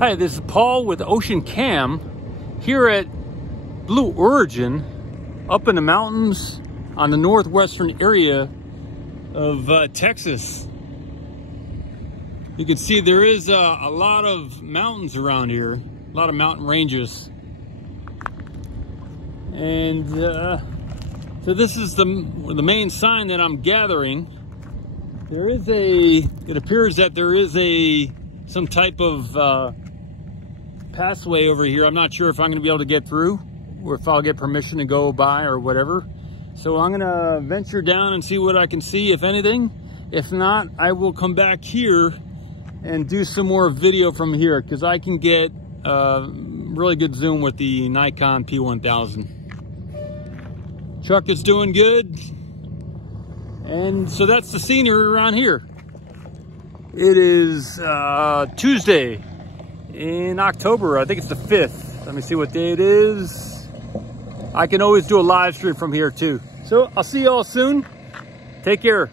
Hi, this is Paul with Ocean Cam here at Blue Origin up in the mountains on the northwestern area of Texas. You can see there is a lot of mountains around here, a lot of mountain ranges. And so this is the main sign that I'm gathering. There is it appears that there is some type of pathway over here. I'm not sure if I'm going to be able to get through or if I'll get permission to go by or whatever. So I'm going to venture down and see what I can see, if anything. If not, I will come back here and do some more video from here because I can get really good zoom with the Nikon P1000. Truck is doing good. And so that's the scenery around here. It is Tuesday in October. I think it's the 5th. Let me see what day it is. I can always do a live stream from here too. So I'll see y'all soon. Take care.